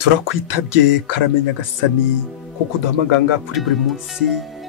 turakwitabye karamenya gasani kuko uduhamaganga kuri buri munsi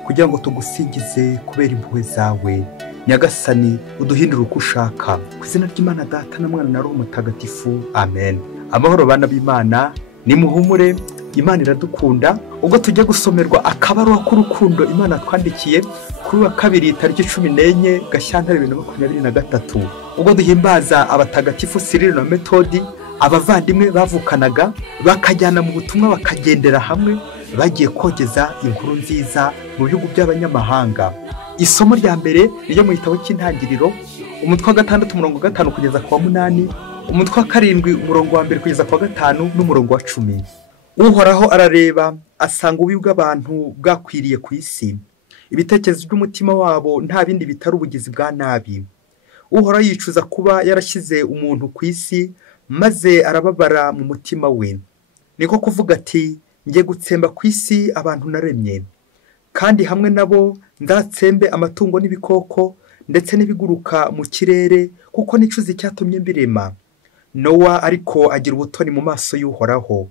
kugira ngo tugusingize kubera impuhwe zawe. Nyagasani uduhindure uko ushaka, ku izina ry'Imana Data na Mwana na Roho Mutagatifu, amen. Amahoro bana b'Imana, nimuhumure, Imana iradukunda. Ubwo tujye gusomerwa akabaruwa k'urukundo Imana twandikiye kuri wa kabiri tariki 14 Gashyantare 2023, ubwo duhimbaza abatagatifu Cyril na Methode, abavandimwe bavukanaga bakajyana mu butumwa bakagendera hamwe bagiye kogeza inkuru nziza mu bihugu by'abanyamahanga. Isomo rya mbere ryo mu gitabo cy'intangiriro, umutwe wa 6 umurongo wa 5 kugeza ku wa 8, umutwe wa 7 umurongo wa 1 kugeza ku wa 5 n'umurongo wa 10. Uhoraho arareba asanga ububi bw'abantu bwakwiriye ku isi, ibitekerezo by'umutima wabo nta bindi bitari ubugizi bwa nabi. Uhoraho yicuza kuba yarashyize umuntu ku isi, maze arababara mu mutima we. Niko kuvuga ati, ngiye gutsemba ku isi abantu naremye, kandi hamwe nabo ndatsembe amatungo n'ibikoko ndetse n'ibiguruka mu kirere, kuko nicuza icyatumye mbirema. Nowa ariko agira ubutoni mu maso y'Uhoraho.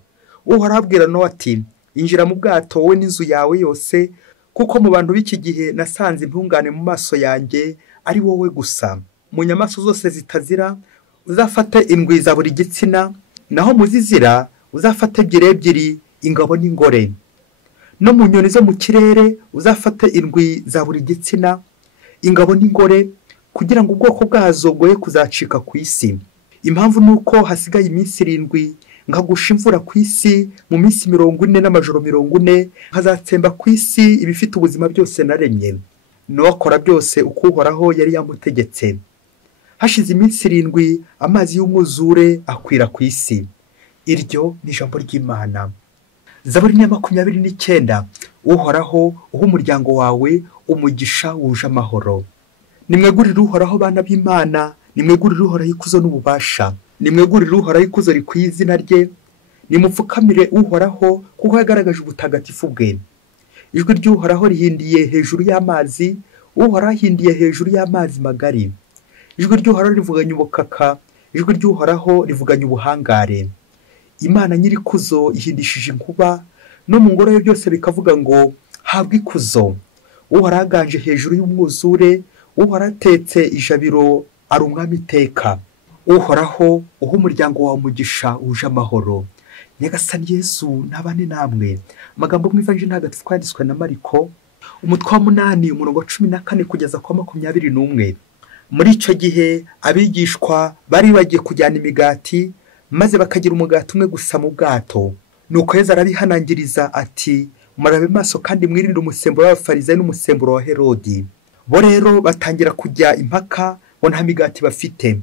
Uhoraho abwira Nowa ati, injira mu bwato wowe n'inzu yawe yose, kuko mu bantu b'iki gihe nasanze intungane mu maso yanjye ari wowe gusa. Mu nyamaswa zose zitazira uzafate indwi za buri gitsina, naho mu zizira uzafate ebyiri ingabo n'ingore. No mu nyoni zo mu kirere uzafate indwi za buri gitsina, ingabo n'ingore, kugira ngo ubwoko bwazo bwoye kuzacika ku isi. Impamvu nuko hasigaye iminsi 7 nkagusha imvura ku isi mu minsi 40 n'amajoro 40, nkazatsemba ku isi ibifite ubuzima byose naremye. Nowa akora byose uko Uhoraho yari yamutegetse. Hashize iminsi 7 amazi y'umwuzure akwira ku isi. Iryo ni ijambo ry'Imana. Zaburi 29. Uhoraho uha umuryango wawe umugisha wuje amahoro. Nimwegurire Uhoraho bana b'Imana, nimwegurire Uhoraho ikuzo n'ububasha, nimwegurire Uhoraho ikuzo rikwiye izina rye, nimupfukamire Uhoraho kuko yagaragaje ubutagatifu bwe. Ijwi ry'Uhoraho rihindiye hejuru y'amazi, Uhoraho ahindiye hejuru y'amazi magari. Ijwi ry'Uhoraho rivuganye ubukaka, ijwi ry'Uhoraho rivuganye ubuhangare. Imana nyirikuzo ihindishije inkuba, no mu ngoro ye byose bikavuga ngo habwe ikuzo. Uhoraho aganje hejuru y'umwuzure, Uhoraho atetse ijabiro ari umwami iteka. Uhoraho uha umuryango wawe umugisha wuje amahoro. Nyagasani Yesu nabane namwe. Amagambo mu Ivanjili ntagatifu kwanditswe na Mariko, umutwe wa 8 umurongo wa 14 kugeza ku 21. Muri icyo gihe abigishwa bari bagiye kujyana imigati, maze bakagira umugati umwe gusa mu bwato. Nuko Yesu arabihanangiriza ati, murabe maso kandi mwirinde umusemburo w'Abafarisayo n'umusemburo wa Herodi. Bo rero batangira kujya impaka ngo nta migati bafite.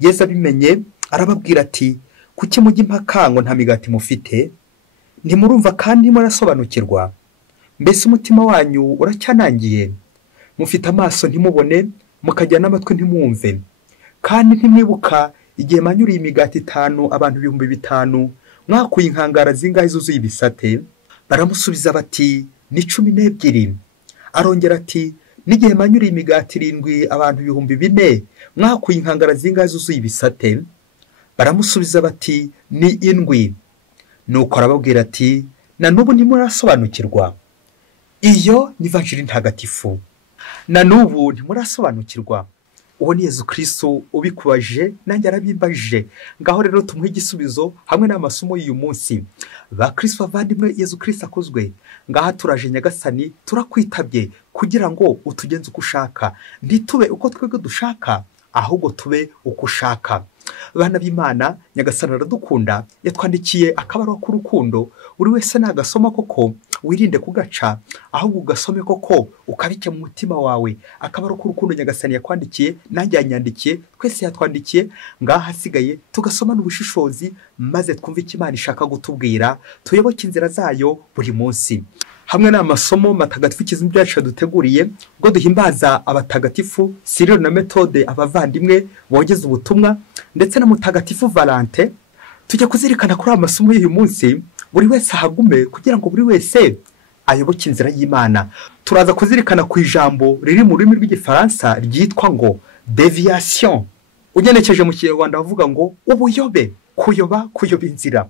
Yesu abimenye arababwira ati, kuki mujya impaka ngo nta migati mufite? Ntimurumva kandi murasobanukirwa? Mbese umutima wanyu uracyanangiye? Mufite amaso ntimubone, mukajya n'amatwi ntimwumve. Kandi ntimwibuka igihe manyuriye imigati 5 abantu 5,000, mwakuye inkangara zingahe zuzuye ibisate? Baramusubiza bati, ni 12. Arongera ati, n'igihe manyuriye imigati 7 abantu 4,000, mwakuye inkangara zingahe zuzuye ibisate? Baramusubiza bati, ni 7. Nuko arababwira ati, na n'ubu ntimurasobanukirwa? Iyo ni Ivanjili ntagatifu. Na n'ubu ntimurasobanukirwa? Uwo ni Yesu Kristo ubikubaje, nanjye arabimbaje. Ngaho rero tumuhe igisubizo hamwe n'amasomo y'uyu munsi. Ba Kristo bavandimwe, Yesu Kristo akozwe. Ngaha turaje Nyagasani, turakwitabye kugira ngo utugenze uko ushaka. Ntitube uko twebwe dushaka, ahubwo tube uko ushaka. Bana b'Imana, Nyagasani aradukunda, yatwandikiye akabaruwa k'urukundo. Buri wese nagasoma koko wirinde kugaca, ahubwo ugasome koko ukabike mu mutima wawe. Akabaruwa k'urukundo Nyagasani yakwandikiye, nanjye yanyandikiye, twese yatwandikiye. Ngaha hasigaye tugasoma n'ubushishozi, maze twumve icyo Imana ishaka gutubwira, tuyoboke inzira zayo buri munsi. Hamwe n'amasomo matagatifu ikizimi byacu duteguriye, ubwo duhimbaza abatagatifu Cyril na Methode, abavandimwe bogeza ubutumwa, ndetse na mutagatifu Valentin. Tujya kuzirikana kuri amasomo y'uyu munsi, buri wese ahagume kugira ngo buri wese ayoboke inzira y'Imana. Turaza kuzirikana ku ijambo riri mu rurimi rw'Igifaransa ryitwa ngo deviation. Ugenekeje mu Kinyarwanda bavuga ngo ubuyobe, kuyoba inzira.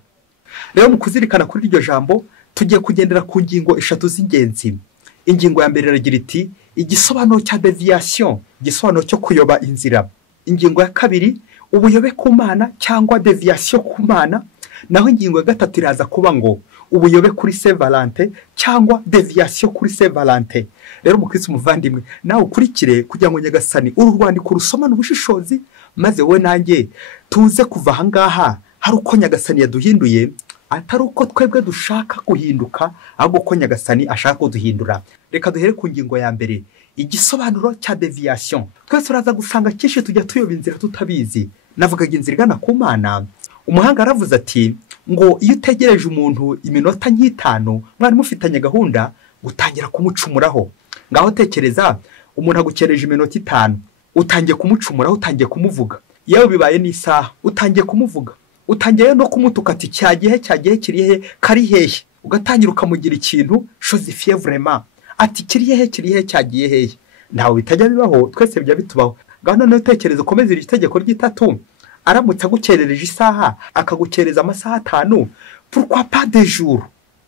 rero mu kuzirikana kuri iryo jambo tugiye kugendera ku ngingo eshatu z'ingenzi. Ingingo ya mbere iragira iti igisobanuro cya deviation, igisobanuro cyo kuyoba inzira. Ingingo ya kabiri ubuyobe ku Mana cyangwa deviation ku Mana. Naho ingingo ya gatatu iraza kuba ngo ubuyobe kuri Saint Valentin cyangwa deviation kuri Saint Valentin. Rero mukristo muvandimwe nawe ukurikire kugira ngo Nyagasani uru rwandiko rusomane ubushishozi, maze wowe nanjye tuze kuva aha ngaha hari uko Nyagasani yaduhinduye, atari uko twebwe dushaka guhinduka, ahubwo ko Nyagasani ashaka kuduhindura. Reka duhere ku ngingo ya mbere, igisobanuro cya deviation. Twese uraza gusanga cyinshi tujya tuyoba inzira tutabizi. Navugaga inzira igana ku Mana. Umuhanga aravuze ati ngo iyo utegereje umuntu iminota nk'itanu mwari mufitanye gahunda gutangira kumucumuraho. Ngaho tekereza umuntu agukereje iminota 5, utangiye kumucumuraho, utangiye kumuvuga. Yewe bibaye n'isaha utangiye kumuvuga, utangiye no kumutuka ati cyagihe kirihe kari hehe, ugatangira ukamugira ikintu chosifie vraiment ati kirihe cyagiye hehe. Ntawe bitajya bibaho, twese bijya bitubaho. Ngaho none tekereza komeza iri tegeko ry'itatu, aramutse agukerereje isaha akagukereza amasaha 5, pourquoi pas des jours,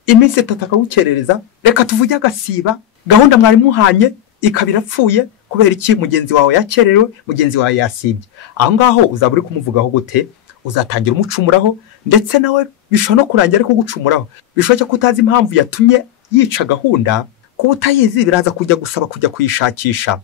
iminsi 3 akagukerereza. Reka tuvuge agasiba gahunda mwari muhanye ikabira pfuye kubera iki mugenzi wawe yakererewe, mugenzi wawe yasibye. Aho ngaho uzaba uri kumuvugaho gute? Uzatangira umucumuraho, ndetse nawe bishobora no kurangira ariko gucumuraho. Bishobora ko utazi impamvu yatumye yica gahunda, ko utayizi biraza kujya gusaba kujya kuyishakisha.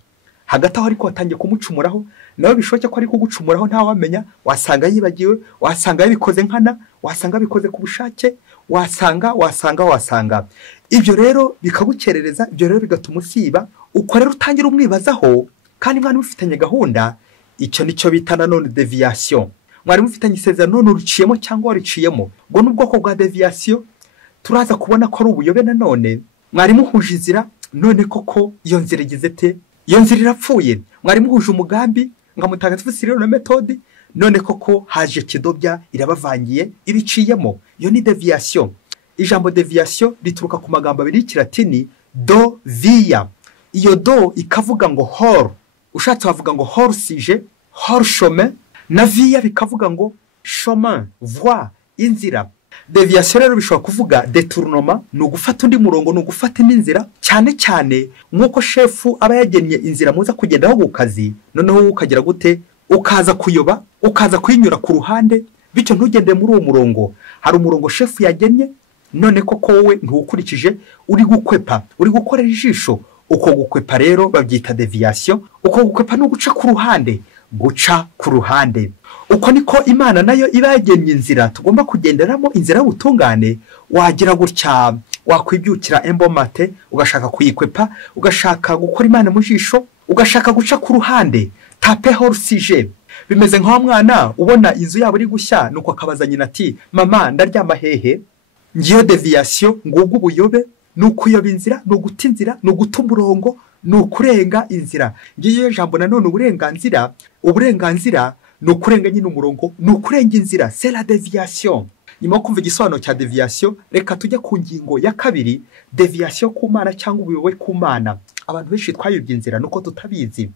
Hagati aho ariko watangiye kumucumuraho, nawe bishobora ko ari kugucumuraho nta wamenya, wasanga yibagiwe, wasanga yabikoze nkana, wasanga bikoze ku bushake, wasanga. Ibyo rero bikagukerereza, ibyo rero bigatuma usiba, uko rero utangira umwibazaho kandi mwari mufitanye gahunda. Icyo nicyo bita nanone deviation. Mwari mufitanye isezerano none uruciyemo cyangwa wariciyemo. Ngo n'ubwoko bwa deviation turaza kubona ko ari ubuyobe nanone. Mwari muhuje inzira, none koko iyo nzira igize te, iyo nzira irapfuye. Mwari muhuje umugambi nga mutagatifu Cyril na Methode, none koko haje kidobya irabavangiye ibiciyemo. Iyo ni deviation. Ijambo deviation rituruka ku magambo abiri y'Ikilatini do via. Iyo do ikavuga ngo hors, ushatse wavuga ngo hors sujet, hors chemin, na via bikavuga ngo chemin, voie, inzira. Deviation rero bishobora kuvuga détournement, no gufata undi murongo, no gufata inzira, cyane nkuko shefu aba yagennye inzira muza kugendaho ku kazi, noneho ukagira gute, ukaza kuyoba, ukaza kuyinyura ku ruhande, bityo ntugende muri uwo murongo. Hari umurongo shefu yagennye, none koko wowe ntukurikije, uri gukwepa, uri gukorera ijisho. Uko gukwepa rero babyita deviation. Uko gukwepa no guca ku ruhande, guca ku ruhande. Uko niko Imana nayo iba yagennye inzira tugomba kugenderamo, inzira y'ubutungane. Wagira gutya wakwibyukira embomate, ugashaka kuyikwepa, ugashaka gukora Imana mu jisho, ugashaka guca ku ruhande, tape hors sujet. Bimeze nka mwana ubona inzu yabo iri gushya, nuko akabaza nyina ati mama ndaryama hehe. Ngiyo deviation, ngubwo ubuyobe, nukuyoba inzira, no guta inzira, no guta umurongo, no kurenga inzira. Ngiyo jambo nanone uburenganzira no kurenga nyine umurongo, no kurenga inzira, c'est la déviation. Nyuma kumva igisobanuro cya deviation, reka tujye ku ngingo ya kabiri, deviation ku Mana cyangwa ubuyobe ku Mana. Abantu benshi twayobye inzira nuko tutabizi.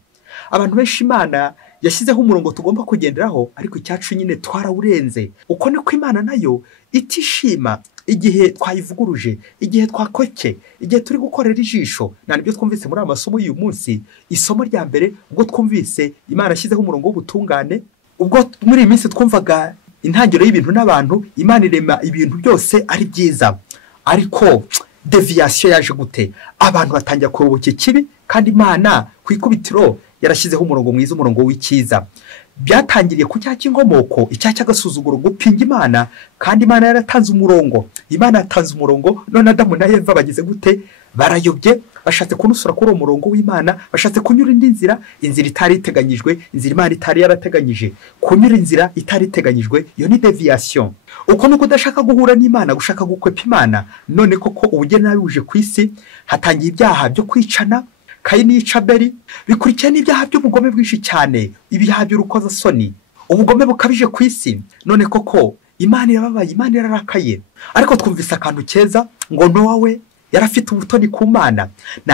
Abantu benshi Imana yashyizeho umurongo tugomba kugenderaho, ariko icyacu nyine twarawurenze. Uko niko Imana nayo itishima igihe twayivuguruje, igihe twakoke, igihe turi gukorera ijisho. Nibyo twumvise muri amasomo y'uyu munsi. Isomo rya mbere ubwo twumvise Imana yashyizeho umurongo w'ubutungane, ubwo muri iyi minsi twumvaga intangiriro y'ibintu n'abantu, Imana irema ibintu byose ari byiza. Ariko deviation yaje gute? Abantu batangira kuyoboka ikibi, kandi Imana kwikubitiro yarashyizeho umurongo mwiza, umurongo w'icyiza. Byatangiriye ku cyaha cy'inkomoko, icyaha cy'agasuzuguro, gupinga Imana, kandi Imana yaratanze umurongo. Imana yatanze umurongo, none Adamu na Eva bagize gute? Barayobye, bashatse kunusura kuri uwo murongo w'Imana, bashatse kunyura indi nzira, inzira itari iteganyijwe, inzira Imana itari yarateganyije. Kunyura inzira itari iteganyijwe, iyo ni deviation. Uko nuko udashaka guhura n'Imana, gushaka gukwepa Imana, none koko ubugeni nabi buje ku isi, hatangiye ibyaha byo kwicana, Kayini yica Abeli, bikurikiye n'ibyaha by'ubugome bwinshi cyane, ibyaha by'urukozasoni, ubugome bukabije ku isi. None koko Imana irababaye, Imana irarakaye. Ariko twumvise akantu keza ngo Nowa we yarafite ubutoni ku Mana.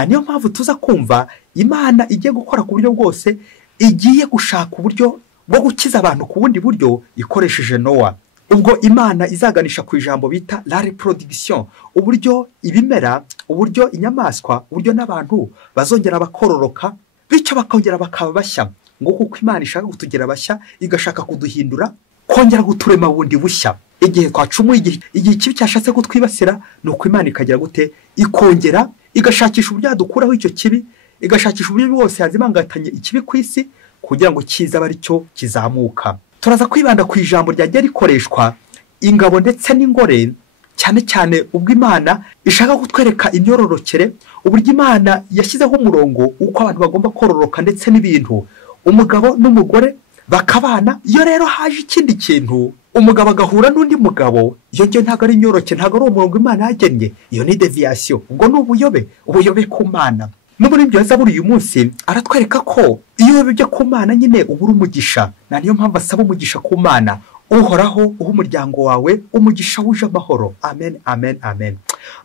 Niyo mpamvu tuza kumva Imana igiye gukora ku buryo bwose, igiye gushaka uburyo bwo gukiza abantu ku bundi buryo ikoresheje Nowa. ubwo Imana izaganisha ku ijambo bita la reproduction, uburyo ibimera, uburyo inyamaswa, uburyo n'abantu bazongera bakororoka, bityo bakongera bakaba bashya. Ngo kuko Imana ishaka kutugira bashya, igashaka kuduhindura, kongera guturema bundi bushya. Igihe twacumuye, igihe kibi cyashatse kutwibasira, nuko Imana ikagira gute, ikongera igashakisha uburyo yadukuraho icyo kibi, igashakisha uburyo bwose yazimangatanye ikibi ku isi kugira ngo kiza ari cyo kizamuka. Turaza kwibanda ku ijambo ryagiye rikoreshwa ingabo ndetse n'ingore, cyane cyane ubwo Imana ishaka kutwereka imyororokere, uburyo Imana yashyizeho umurongo uko abantu bagomba kororoka ndetse n'ibintu, umugabo n'umugore bakabana. Iyo rero haje ikindi kintu, umugabo agahura n'undi mugabo, iyo ngiyo ntabwo ari imyororokere, ntabwo ari umurongo Imana yagennye, iyo ni deviation, ubwo ni ubuyobe ku Mana. N'uburi ibyo Zaburi uyu munsi aratwereka ko iyo bibye ku Mana nyine ubura umugisha. Na niyo mpamvu asaba umugisha ku Mana, uhoraho uha umuryango wawe umugisha wuje amahoro. Amen, amen, amen.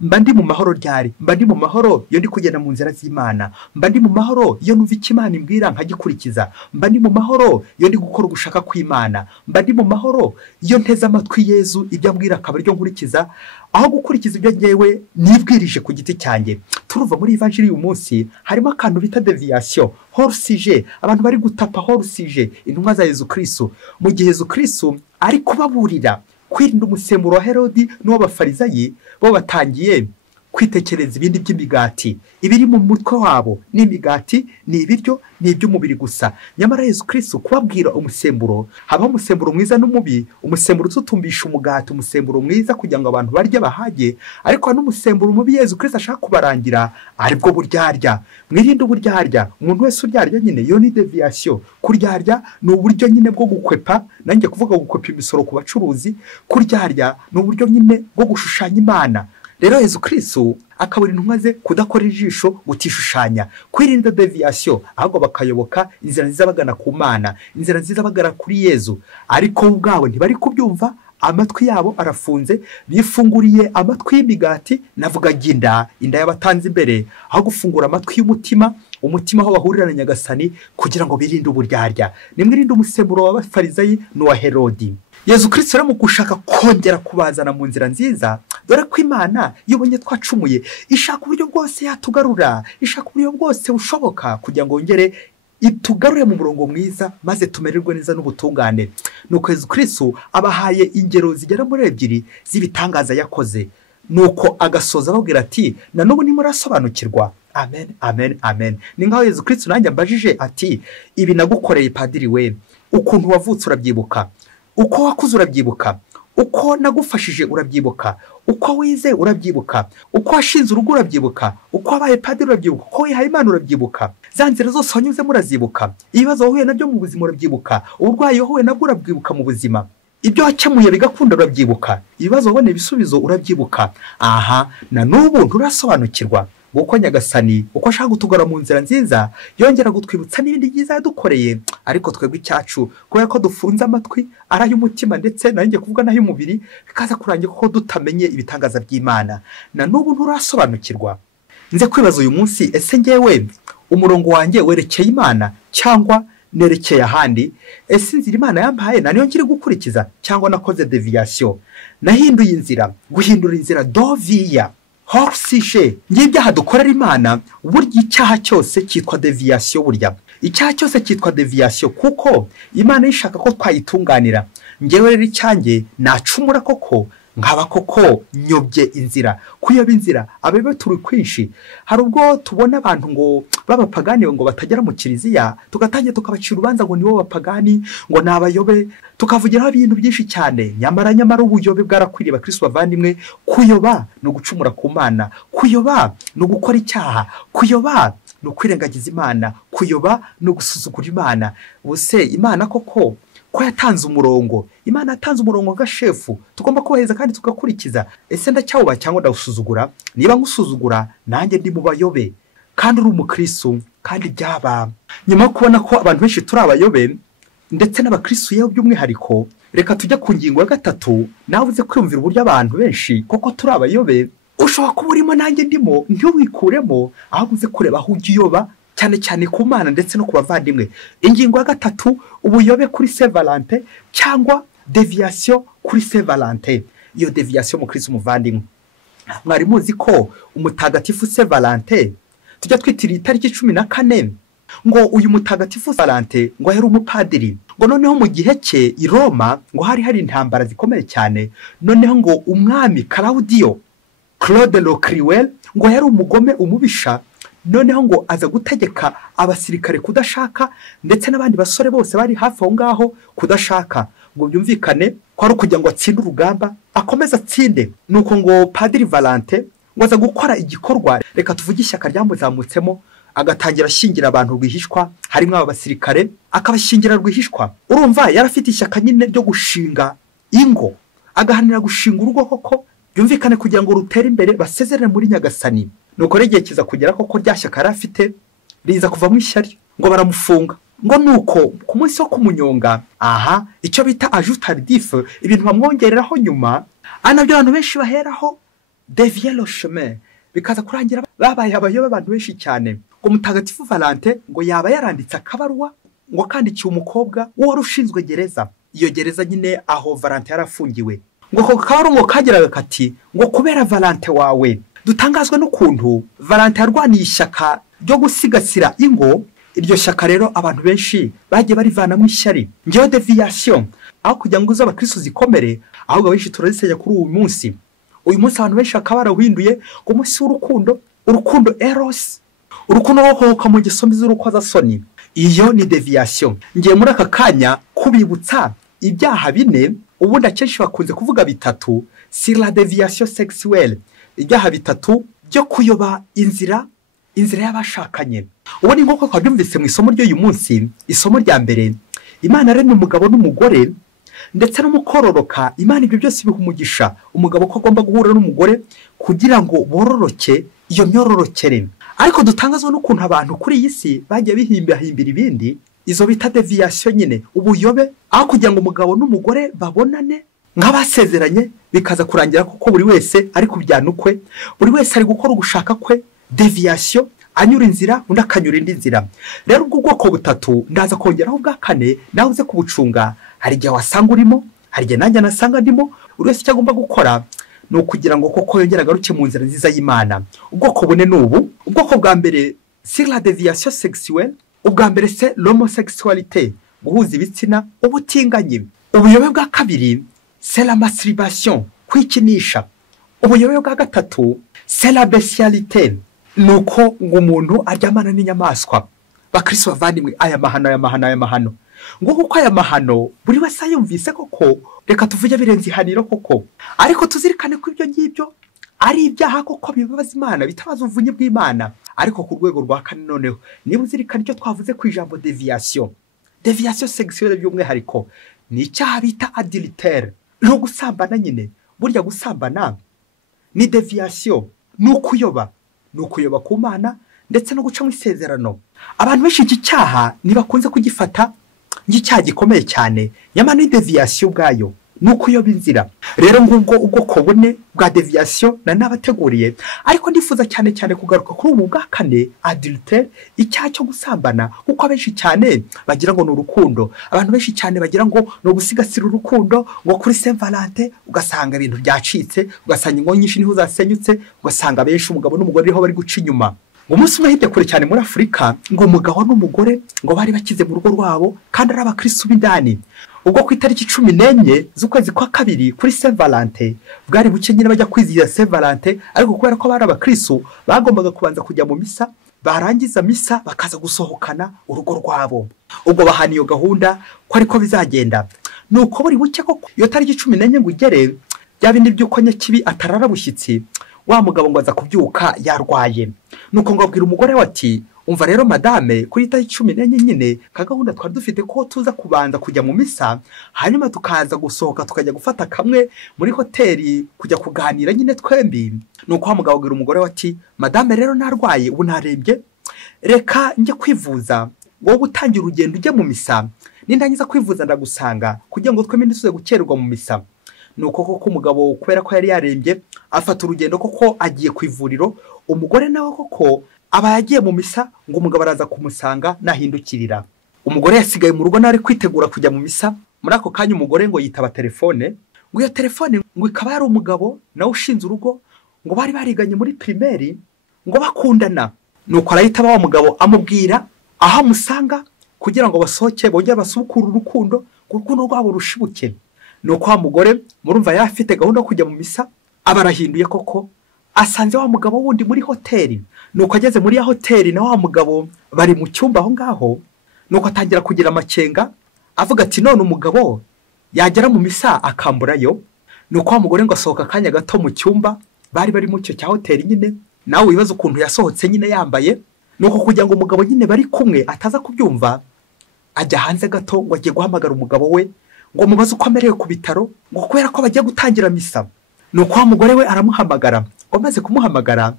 Mba ndi mu mahoro ryari? Mba ndi mu mahoro iyo ndi kugenda mu nzira z'Imana. Mba ndi mu mahoro iyo numva icyo Imana imbwira nkagikurikiza. Mba ndi mu mahoro iyo ndi gukora ugushaka kw'Imana. Mba ndi mu mahoro iyo nteze amatwi Yezu ibyo ambwira akaba aryo nkurikiza, aho gukurikiza ibyo ngewe nibwirije ku giti cyanjye. Turuva muri Evanjiri uyu munsi harimo akantu bita deviation, hors sujet. Abantu bari gutapa hors sujet intumwa za Yezu Kristo, mu gihe Yezu Kristo ari kubaburira kwirinda umusemburo wa Herodi n'uw'abafarisayi. Bo batangiye kwitekereza ibindi by'imigati, ibiri mu mutwe wabo n'imigati ni ibiryo, ni iby'umubiri gusa. Nyamara Yezu Kristo kubabwira umusemburo, habaho umusemburo mwiza n'umubi, umusemburo ututumbisha umugati, umusemburo mwiza kugira ngo abantu barye bahage, ariko n'umusemburo mubi Yezu Kristo ashaka kubarangira aribwo buryarya. Mwirinde uburyarya, umuntu wese uryarya nyine iyo ni deviation. Kuryarya ni uburyo nyine bwo gukwepa, nanjye kuvuga gukwepa imisoro ku bacuruzi. Kuryarya ni uburyo nyine bwo gushushanya Imana. Rero Yezu Kristo akabura intumwa ze kudakora ijisho gutishushanya, kwirinda deviation, ahubwo bakayoboka inzira nziza bagana ku Mana, inzira nziza bagana kuri Yezu. Ariko ubwabo ntibari kubyumva, amatwi yabo arafunze, bifunguriye amatwi y'imigati, navuga inda y'abatanze imbere, aho gufungura amatwi y'umutima, umutima aho bahurira na Nyagasani kugira ngo birinde uburyarya. Nimwirinde umusemburo w'abafarisayi n'uwa Herodi. Yezu Kristo rero mu gushaka kongera kubazana mu nzira nziza, dore ko Imana yibonye twacumuye, ishaka uburyo bwose yatugarura, ishaka uburyo bwose bushoboka kugira ngo yongere itugarure mu murongo mwiza, maze tumererwe neza n'ubutungane. Nuko Yezu Kristo abahaye ingero zigera muri 2 z'ibitangaza yakoze, nuko agasoza ababwira ati na n'ubu nimurasobanukirwa. Amen, amen, amen. Ni ngaho Yezu Kristo nanjye ambajije ati ibi nagukoreye padiri we, ukuntu wavutse urabyibuka, uko wakuze urabyibuka, uko nagufashije urabyibuka, uko wize urabyibuka, uko washinze urugo urabyibuka, uko wabaye padiri urabyibuka, uko wihaye Imana urabyibuka, za nzira zose wanyuze murazibuka, ibibazo wahuye nabyo mu buzima urabyibuka, uburwayi wahuye nabwo urabwibuka mu buzima, ibyo wakemuye bigakunda urabyibuka, ibibazo waboneye ibisubizo urabyibuka. Aha na n'ubu nturasobanukirwa uko Nyagasani uko ashaka kutugara mu nzira nziza, yongera gutwibutsa n'ibindi byiza yadukoreye. Ariko twebwe icyacu kubera ko dufunze amatwi arayo umutima ndetse nanjye kuvuga nayo umubiri, bikaza kurangira ko tutamenye ibitangaza by'Imana. Na n'ubu nturasobanukirwa. Nze kwibaza uyu munsi, ese ngewe umurongo wanjye werekeye Imana cyangwa nerekeye ahandi? Ese inzira Imana yampaye na niyo nkiri gukurikiza cyangwa nakoze deviation? Nahinduye inzira, guhindura inzira dovia hors sujet. Ngibyaha dukorera Imana, burya icyaha cyose cyitwa deviation. Burya icyaha cyose cyitwa deviation kuko Imana ishaka ko twayitunganira. Ngewe rero icyanjye nacumura koko, nkaba koko nyobye inzira. Kuyoba inzira abebe turi kwinshi. Hari ubwo tubona abantu ngo b'abapagani ngo batagera mu kiliziya, tugatangira tukabacira urubanza ngo nibo bapagani, ngo nabayobe, tukavugiraho ibintu byinshi cyane. Nyamara ubuyobe bwarakwiriye bakristo bavandimwe. Kuyoba no gucumura ku Mana, kuyoba no gukora icyaha, kuyoba no kwirengagiza Imana, kuyoba no gusuzugura Imana. Ubuse Imana koko ko yatanze umurongo, Imana yatanze umurongo gashefu tugomba kubaheza kandi tugakurikiza. Ese ndacyawuba cyangwa ndawusuzugura? Niba ngusuzugura nanjye ndi mu bayobe kandi uri umukristo kandi byaba. Nyuma yo kubona ko abantu benshi turi abayobe ndetse n'abakristo yewe by'umwihariko, reka tujya ku ngingo ya 3. Nawe uze kwiyumvira uburyo abantu benshi koko turi abayobe. Ushobora kuba urimo nanjye ndimo, ntiwikuremo, ahubwo uze kureba aho ujya uyoba, cyane cyane ku Mana ndetse no ku bavandimwe. Ingingo ya 3, ubuyobe kuri Saint Valentin cyangwa deviation kuri Saint Valentin. Iyo deviation mu Kristo umuvandimwe, mwari muzi ko umutagatifu Saint Valentin tujya twitira itariki 14 ngo uyu mutagatifu Valentin ngo yari umupadiri, ngo noneho mu gihe cye i Roma ngo hari intambara zikomeye cyane, noneho ngo umwami Claude le Cruel ngo yari umugome umubisha, noneho ngo aza gutegeka abasirikare kudashaka ndetse n'abandi basore bose bari hafi aho ngaho kudashaka, ngo byumvikane ko ari kugira ngo atsinde urugamba akomeza atsinde. Nuko ngo Padiri Valentin ngo aza gukora igikorwa, reka tuvuge ishyaka ryamuzamutsemo, agatangira ashingira abantu rwihishwa, harimo aba basirikare akabashingira rwihishwa. Urumva yarafite ishyaka nyine ryo gushinga ingo, agahanira gushinga urugo koko byumvikane kugira ngo rutere imbere basezerane muri Nyagasani. Nuko regiye kiza kugera koko rya shyaka yarafite riza kuva mu ishyari, ngo baramufunga. Ngo nuko ku munsi wo kumunyonga, icyo bita ajout tardif, ibintu bamwongereraho nyuma, anabyo abantu benshi baheraho dévier le chemin, bikaza kurangira babaye abayobe abantu benshi cyane. Ngo mutagatifu Valentin ngo yaba yaranditse akabaruwa ngo kandikiye umukobwa wari ushinzwe gereza, iyo gereza nyine aho Valentin yarafungiwe. Ngo ko kabaruwa ngo kageraga kati ngo kubera Valentin wawe dutangazwe n'ukuntu Valentin yarwaniye ishyaka ryo gusigasira ingo. Iryo shyaka rero abantu benshi bagiye barivana mu ishyari. Ngewe deviation aho kugira ngo uz'abakristo zikomere, ahubwo benshi turazisenya kuri uyu munsi. Uyu munsi abantu benshi bakaba barahinduye ngo umunsi w'urukundo eros, urukundo rwo kohoka mu ngeso mbi z'urukozasoni. Iyo ni deviation. Ngiye muri aka kanya kubibutsa ibyaha bine, ubundi akenshi bakunze kuvuga bitatu, sur la déviation sexuelle, ibyaha bitatu byo kuyoba inzira y'abashakanye. Ubu ni nk'uko twabyumvise mu isomo ry'uyu munsi. Isomo rya mbere, Imana yaremye umugabo n'umugore ndetse no mu kororoka. Imana ibyo byose biha umugisha umugabo ko agomba guhura n'umugore kugira ngo bororoke iyo myororokere. Ariko dutangazwa n'ukuntu abantu kuri iyi si bagiye bihimbira ibindi, izo bita deviation nyine, ubuyobe, aho kugira ngo umugabo n'umugore babonane nk'abasezeranye, bikaza kurangira kuko buri wese ari kubyana ukwe, buri wese ari gukora ugushaka kwe. Deviation, anyura inzira undi akanyura indi nzira. Rero ubwo bwoko butatu ndaza kongeraho bwa kane, nawe uze kubucunga. Hari igihe wasanga urimo, hari igihe nanjye nasanga ndimo. Buri wese icyo agomba gukora ni ukugira ngo koko yongere agaruke mu nzira nziza y'Imana. Ubwoko bune n'ubu. Ubwoko bwa mbere sur la déviation sexuelle, ubwa mbere c'est l'homosexualité, guhuza ibitsina, ubutinganyi. Ubuyobe bwa kabiri c'est la masturbation, kwikinisha. Ubuyobe bwa gatatu c'est la bestialité, nuko ngo umuntu aryamana n'inyamaswa. Bakristo bavandimwe, aya mahano ngo kuko aya mahano buri wese yumvise koko, reka tuvuge birenze ihaniro koko, ariko tuzirikane ko ibyo ngibyo ari ibyaha koko bibabaza Imana, bitabaza ubuvunyi bw'Imana. Ariko ku rwego rwa kane noneho, niba uzirikana icyo twavuze ku ijambo deviation sexuelle by'umwihariko, ni icyaha bita adultère, no gusambana nyine. Burya gusambana ni deviation, ni ukuyoba ku Mana ndetse no guca mu isezerano. Abantu benshi iki cyaha ntibakunze kugifata nk'icyaha gikomeye cyane, nyamara ni deviation ubwayo, ni ukuyoba inzira. Rero ngubwo ubwoko bune bwa deviation nabateguriye, ariko ndifuza cyane kugaruka kuri ubu bwa kane, adultère, icyaha cyo gusambana, kuko abenshi cyane bagira ngo ni urukundo. Abantu benshi cyane bagira ngo ni ugusigasira urukundo, ngo kuri Saint Valentin ugasanga ibintu byacitse, ugasanga ingo nyinshi niho zasenyutse, ugasanga benshi umugabo n'umugore niho bari guca inyuma. Umunsi umwe hirya kure cyane muri Afurika, ngo umugabo n'umugore ngo bari bakize mu rugo rwabo kandi ari abakristo b'indani. Ubwo ku itariki 14 z'ukwezi kwa kabiri kuri Saint Valentin, bwari buke nyine bajya kwizihiza Saint Valentin, ariko kubera ko bari abakristo bagombaga kubanza kujya mu misa, barangiza misa bakaza gusohokana urugo rwabo. Ubwo bahana iyo gahunda ko ariko bizagenda. Nuko buri buke koko iyo tariki 14 ngo igere, bya bindi by'uko nyakibi atarara bushyitsi, wa mugabo ngo aza kubyuka yarwaye. Nuko ngo abwira umugore we ati, umva rero madame, kuri tariki 14 nyine ka gahunda twari dufite ko tuza kubanza kujya mu misa, hanyuma tukaza gusohoka tukajya gufata kamwe muri hoteli kujya kuganira nyine twembi. Nuko wa mugabo abwira umugore we ati, madame rero narwaye, ubu narembye, reka njye kwivuza, wowe utangira urugendo ujye mu misa, nindangiza kwivuza ndagusanga kugira ngo twembi ntituze gukererwa mu misa. Nuko koko umugabo kubera ko yari yarembye afata urugendo koko agiye ku ivuriro. Umugore nawe koko aba yagiye mu misa, ngo umugabo araza kumusanga nahindukirira. Umugore yasigaye mu rugo nawe kwitegura kujya mu misa, muri ako kanya umugore ngo yitaba telefone, ngo iyo telefone ngo ikaba yari umugabo nawe ushinze urugo, ngo bari bariganye muri primaire, ngo bakundana. Nuko arahitaba wa mugabo amubwira aho amusanga kugira ngo basohoke bongere basubukure urukundo rwabo rushibuke. Nuko wa mugore murumva yafite gahunda yo kujya mu misa, abarahinduye koko asanze wa mugabo wundi muri hoteli. Nuko ageze muri ya hoteli na wa mugabo bari mu cyumba aho ngaho, nuko atangira kugira amakenga avuga ati none umugabo yagera mu misa akamburayo. Nuko wa mugore ngo asohoka akanya gato mu cyumba bari mu cyo cya hoteli nyine, nawe wibaza ukuntu yasohotse nyine yambaye. Nuko kugira ngo umugabo nyine bari kumwe ataza kubyumva, ajya hanze gato ngo agiye guhamagara umugabo we ngo mubaze uko amerewe ku bitaro, ngo kubera ko bagiye gutangira misa. Nuko wa mugore we aramuhamagara, ngo amaze kumuhamagara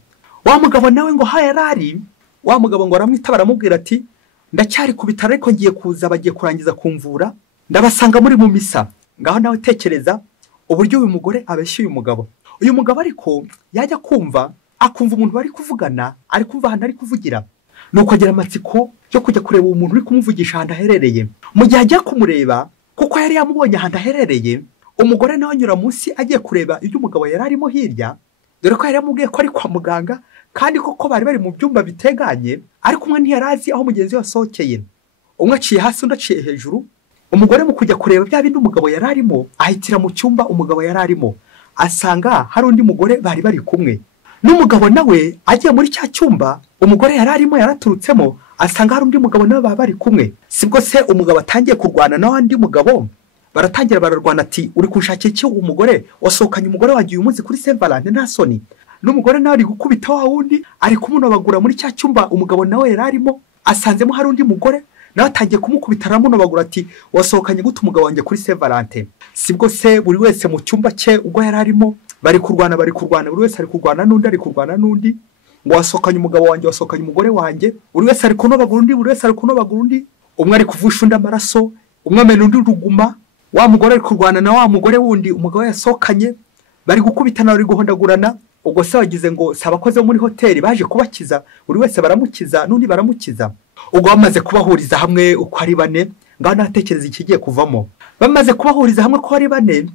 wa mugabo nawe ngo ha yarari, wa mugabo ngo aramwita baramubwira ati ndacyari ku bitaro ariko ngiye kuza, bagiye kurangiza kumvura, ndabasanga muri mu misa. Ngaho nawe tekereza uburyo uyu mugore abeshya uyu mugabo. Uyu mugabo ariko yajya akumva umuntu bari kuvugana, ari kumva ahantu ari kuvugira. Nuko agira amatsiko yo kujya kureba uwo muntu uri kumuvugisha ahantu aherereye. Mu gihe ajya kumureba kuko yari yamubonye ahantu aherereye, umugore nawe anyura munsi agiye kureba ibyo umugabo yari arimo hirya, dore ko yari yamubwiye ko ari kwa muganga kandi koko bari mu byumba biteganye, ariko umwe ntiyarazi aho mugenzi we yasohokeye. Umwe aciye hasi undi aciye hejuru. Umugore mu kujya kureba bya bindi umugabo yari arimo, ahitira mu cyumba umugabo yari arimo, asanga hari undi mugore bari kumwe. N'umugabo nawe agiye muri cya cyumba umugore yari arimo yaraturutsemo, asanga hari undi mugabo nawe bari kumwe. Sibwo se umugabo atangiye kurwana na wandi mugabo, baratangira bararwana ati uri kunshakira iki umugore wasohokanye umugore wagiye umunsi kuri Saint Valentin nta soni. N'umugore nawe ari gukubita wa wundi ari kumunabagura muri cya cyumba umugabo nawe yari arimo, asanzemo hari undi mugore nawe atangiye kumukubita aramunabagura ati wasohokanye gute umugabo wanjye kuri Saint Valentin. Sibwo se buri wese mu cyumba cye ubwo yari arimo bari kurwana, buri wese ari kurwana n'undi, ngo wasohokanye umugabo wanjye, wasohokanye umugore wanjye, buri wese ari kunobagura undi, umwe ari kuvusha undi amaraso, umwe amena undi ruguma, wa mugore ari kurwana na wa mugore wundi umugabo yasohokanye, bari gukubitana bari guhondagurana. Ubwo se wagize ngo si abakozi bo muri hoteli baje kubakiza, buri wese baramukiza n'undi baramukiza. Ubwo bamaze kubahuriza hamwe uko ari bane, ngaho natekereza ikigiye kuvamo. Bamaze kubahuriza hamwe uko ari bane,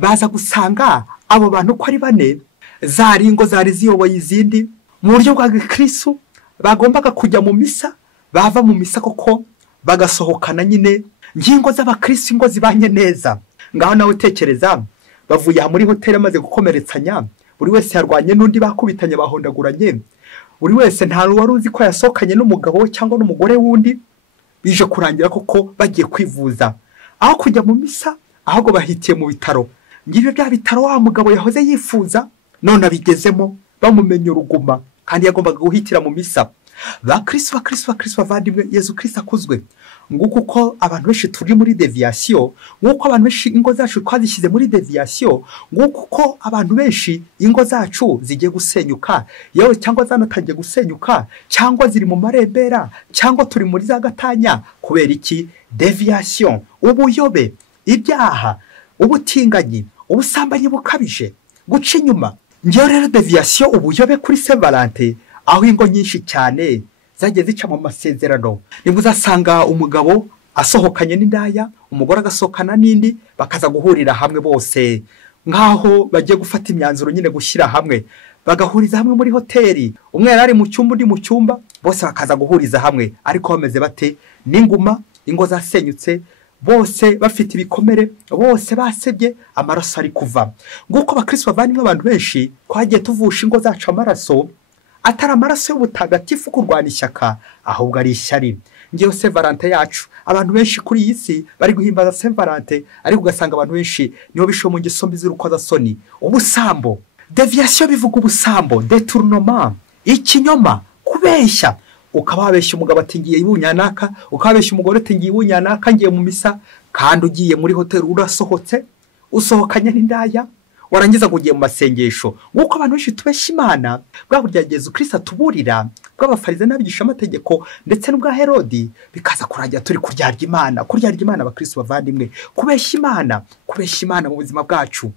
baza gusanga abo bantu uko ari bane zari ingo zari ziyoboye izindi mu buryo bwa Kristo, bagombaga kujya mu misa, bava mu misa koko bagasohokana nyine ngingo z'abakristo, ingo zibanye neza. Ngaho nawe tekereza bavuye muri hoteli amaze gukomeretsanya, buri wese yarwanye n'undi, bakubitanye bahondaguranye, buri wese nta wari uzi ko yasohokanye n'umugabo we cyangwa n'umugore wundi. Bije kurangira koko bagiye kwivuza, aho kujya mu misa ahubwo bahitiye mu bitaro. Ngibyo bya bitaro wa mugabo yahoze yifuza, none abigezemo bamumenye uruguma, kandi yagombaga guhitira mu misa. Bakristo bavandimwe, Yezu Kristo akuzwe. Nguko uko abantu benshi turi muri deviation, nguko abantu benshi ingo zacu twazishyize muri deviation, nguko uko abantu benshi ingo zacu zigiye gusenyuka, yewe cyangwa zanatangiye gusenyuka, cyangwa ziri mu marembera, cyangwa turi muri za gatanya. Kubera iki? Deviation, ubuyobe, ibyaha, ubutinganyi, ubusambanyi bukabije, guca inyuma. Ngewe rero deviation, ubuyobe kuri Saint Valentin, aho ingo nyinshi cyane zagiye zica mu masezerano. Nibwo uzasanga umugabo asohokanye n'indaya, umugore agasohokana n'indi, bakaza guhurira hamwe bose nkaho bagiye gufata imyanzuro nyine gushyira hamwe, bagahuriza hamwe muri hoteli. Umwe yari ari mu cyumba undi mu cyumba, bose bakaza guhuriza hamwe. Ariko bameze bate? N'inguma, ingo zasenyutse, bose bafite ibikomere, bose basebye, amaraso ari kuva. Nguko abakristo bavandimwe, abantu benshi twagiye tuvusha ingo zacu amaraso, atari amaraso y'ubutagatifu kurwana ishyaka, ahubwo ari ishyari. Ngewe Saint Valentin yacu, abantu benshi kuri iyi si bari guhimbaza Saint Valentin, ariko ugasanga abantu benshi niho bishoye mu ngeso mbi z'urukozasoni, ubusambo. Deviation bivuga ubusambo, détournement, ikinyoma, kubeshya. Ukaba wabeshya umugabo ati ngiye ibunyanaka, ukabeshya umugore ati ngiye ibunyanaka ngiye mu misa, kandi ugiye muri hoteli urasohotse, usohokanye n'indaya, warangiza kugiye mu masengesho. Nguko abantu benshi tubeshya Imana, bwa burya Yezu Kristo atuburira, bw'abafarize n'abigisha amategeko ndetse n'ubwa Herodi, bikaza kurangira turi kuryarya Imana abakristo bavandimwe, kubeshya Imana mu buzima bwacu,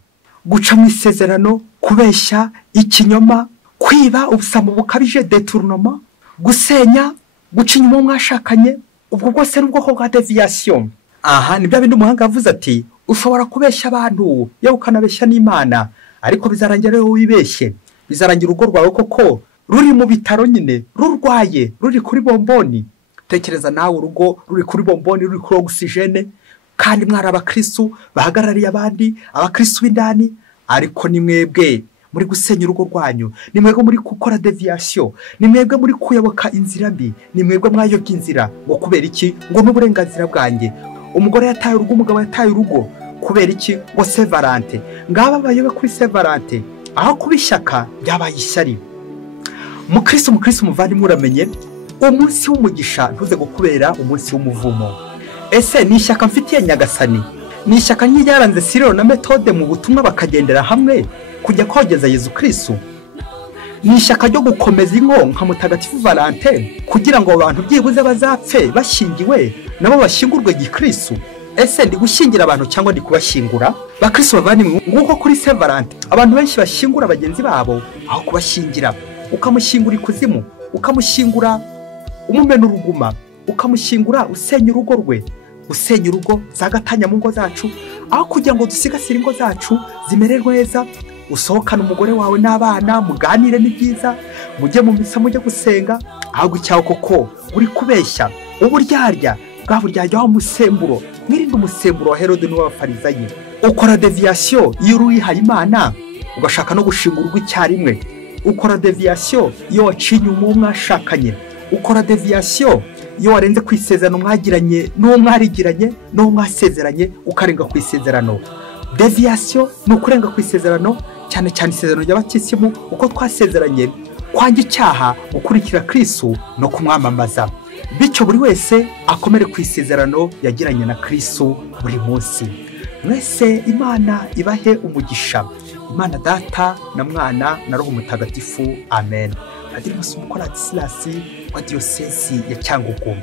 guca mu isezerano, kubeshya, ikinyoma, kwiba, ubusambo bukabije, détournement, gusenya, guca inyuma mwashakanye. Ubwo bwose n'ubwoko bwa deviation. aha ni bya bindi umuhanga avuze ati ushobora kubeshya abantu yewe ukanabeshya n'Imana, ariko bizarangira rero wibeshye, bizarangira urugo rwawe koko ruri mu bitaro nyine rurwaye, ruri kuri bomboni. Tekereza nawe urugo ruri kuri bomboni, ruri kuri ogisijene, kandi mwari abakristu bahagarariye abandi, abakristu b'indani, ariko ni mwebwe muri gusenya urugo rwanyu, ni mwebwe muri gukora deviation, ni mwebwe muri kuyoboka inzira mbi, ni mwebwe mwayobye inzira. Ngo kubera iki? Ngo n'uburenganzira bwanjye. Umugore yataye urugo, umugabo yataye urugo, kubera iki? Ngo Saint Valentin. Ngaba bayobe kuri Saint Valentin, aho kuba ishyaka byabaye ishyari. Mukristo muvandimwe, uramenye umunsi w'umugisha ntuze gukubera umunsi w'umuvumo. Ese ni ishyaka mfitiye Nyagasani? Ni ishyaka nk'iryaranze Cyril na Methode mu butumwa bakagendera hamwe kujya kogeza Yezu Kristo? Ni ishyaka ryo gukomeza inko nka Mutagatifu Valentin kugira ngo abantu byibuze bazapfe bashyingiwe nabo bashyingurwe gikristo? Ese ndi gushyingira abantu cyangwa ndi kubashyingura? Bakristo bavandimwe, nguko kuri Saint Valentin abantu benshi bashyingura bagenzi babo aho kubashyingira. Ukamushyingura ikuzimu, ukamushyingura umumena uruguma, ukamushyingura usenya urugo rwe, usenya urugo zagatanya mu ngo zacu, aho kugira ngo dusigasire ingo zacu zimererwe neza. Usohokana umugore wawe n'abana, muganire ni byiza, mujye mu misa, mujye gusenga, ahubwo icyaho koko uri kubeshya. Uburyarya bwa buryarya wa musemburo, mwirinde umusemburo wa Herode n'uw'abafarisayo. Ukora deviation iyo urihaye Imana ugashaka no gushinga urugo icyarimwe. Ukora deviation iyo wacinye uwo mwashakanye. Ukora deviation iyo warenze ku isezerano mwagiranye n'uwo mwarigiranye n'uwo mwasezeranye, ukarenga ku isezerano. Deviation ni ukurenga ku isezerano, cyane cyane isezerano ry'abatisimu, uko twasezeranye kwanga icyaha, gukurikira Kristo no kumwamamaza. Bityo buri wese akomere ku isezerano yagiranye na Kristo buri munsi. Mwese Imana ibahe umugisha. Imana Data na Mwana na Roho Mutagatifu. Amen. Padiri Munsi wa diyosezi ya Cyangugu.